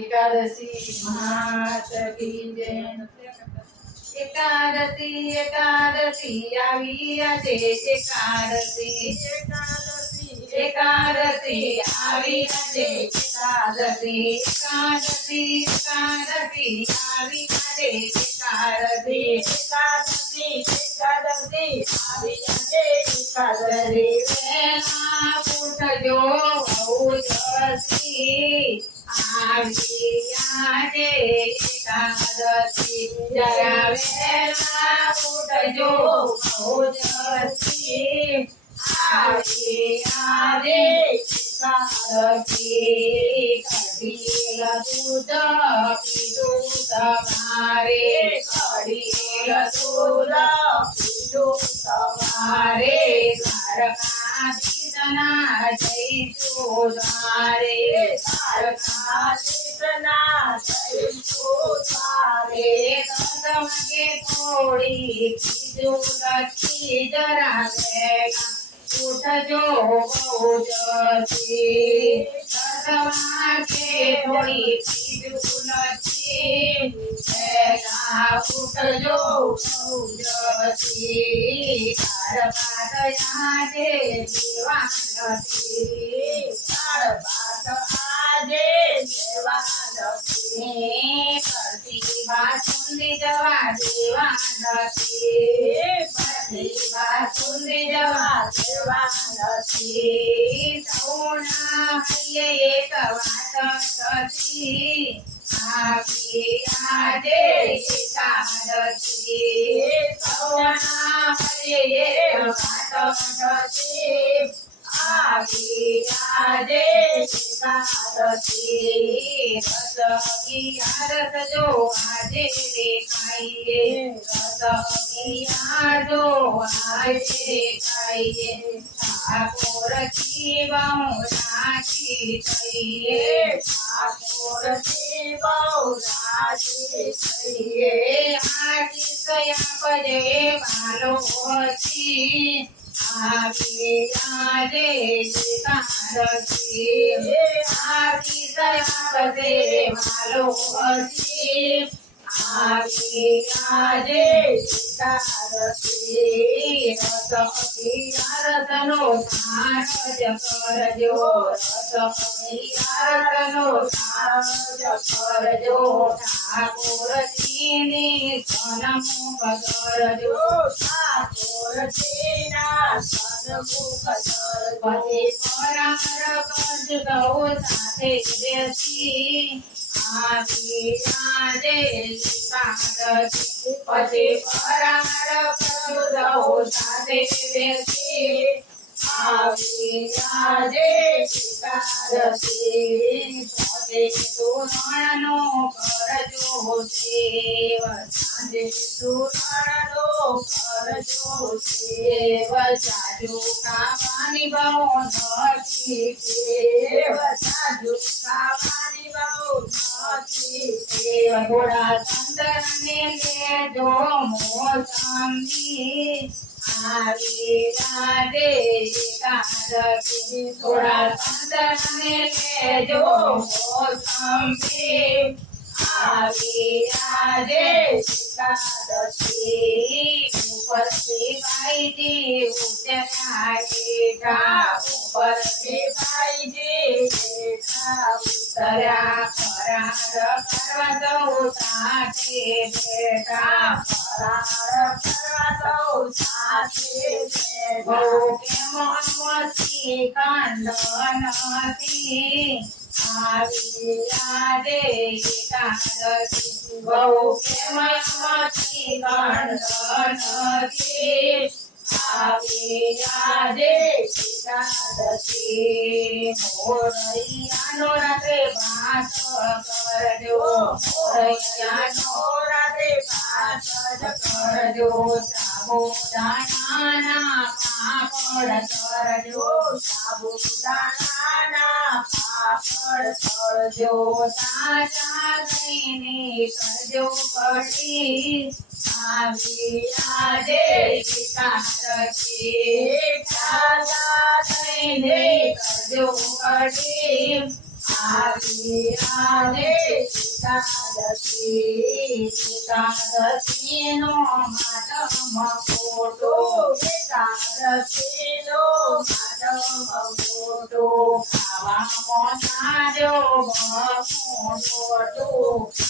એકાદશી માત કી જય એકાદશી એકાદશી આવી આજે એકાદશી એકાદશી આવી આજે એકાદશી એકાદશી એકાદશી આવી આજે એકાદશી એકાદશી એકાદશી આવી આજે એકાદશી વહેલા ઉઠજો જરા વહેલા ઉઠજો બહુ જલ્દી આવી આજે એકાદશી કઢીલ દૂધ પીધું તમારે કઢીલ દૂધ બીજું સવારે દ્વારકાધીશના જઈશું દ્વારે દ્વારકાધીશના જઈશું દ્વારે. દસ વાગે થોડી બીજું લખી જરા ઉઠજો દસ વાગે થોડી લખી ભેગા ઉઠજો જલ્દી તાર પાદયારે જીવા નથી તાર આજે દેવા નથી. કરતી બાસુંદી જવા દેવા નથી કરતી બાસુંદી જવા દેવા નથી. સૌના હૈયે એક વાત હતી આવી આજે એકાદશી સૌના હૈયે એક વાત હતી જો આજે દેખાઈએ જો આજે ખાઈએ ઠાકોર જીવં રાખી થઈએ ઠાકોર દેવ રાજી થઈએ આજી સયા પદે વાલો હતી આવી આજે એકાદશી આજી સયા પદે વાલો હતી આવી આજે એકાદશી રસ અગિયારસનો જ કરજો રસ અગિયારસનો સ્નાન જ કરજો ઠાકોરજીની સનમ કરજો ઠાકોર દેના સન્મુખ. પછી પરાર કરજો સાથે બેસી પછી પરાર બેસી આવી પછી સુરણનો કરજો સેવ સાંજે સુરણનો કરજો સેવ જાજુ કાવાની બહુ થોડા ચંદ્રને લેજો એકાદશી થોડા ચંદ્રને લેજો મોસંબી આવી રાધે એકાદશી ઉપરથી ભાઈજી ઉતરાય કા ઉપરથી ભાઈજી બેઠા ઉતર્યા ફરાર કરવા દઉં સાથે બેઠા ફરાર કરવા સૌ સાથે બહુ બેઠા. કેમ મસ્તી કાંડ નથી આવી યાદે એકાદશી બહુ કેમ મસ્તી કાંડ નથી આવી યાદે એકાદશી મોરૈયાનો રાતે વાસ કરજો મોરૈયાનો રાતે પાસ જ કરજો સાબુદાણાના પાપડ કરજો સાબુદાણાના પાપડ કરજો તાજા લઈને કરજો કઢી આવી આજે એકાદશી તાજા લઈને કરજો કઢી આવી આજે એકાદશી એકાદશીનો માતમ ખોટો એકાદશીનો માધવ મોટો ખાવામાં સાજો મોટો ખાવામાં સારવો બહુ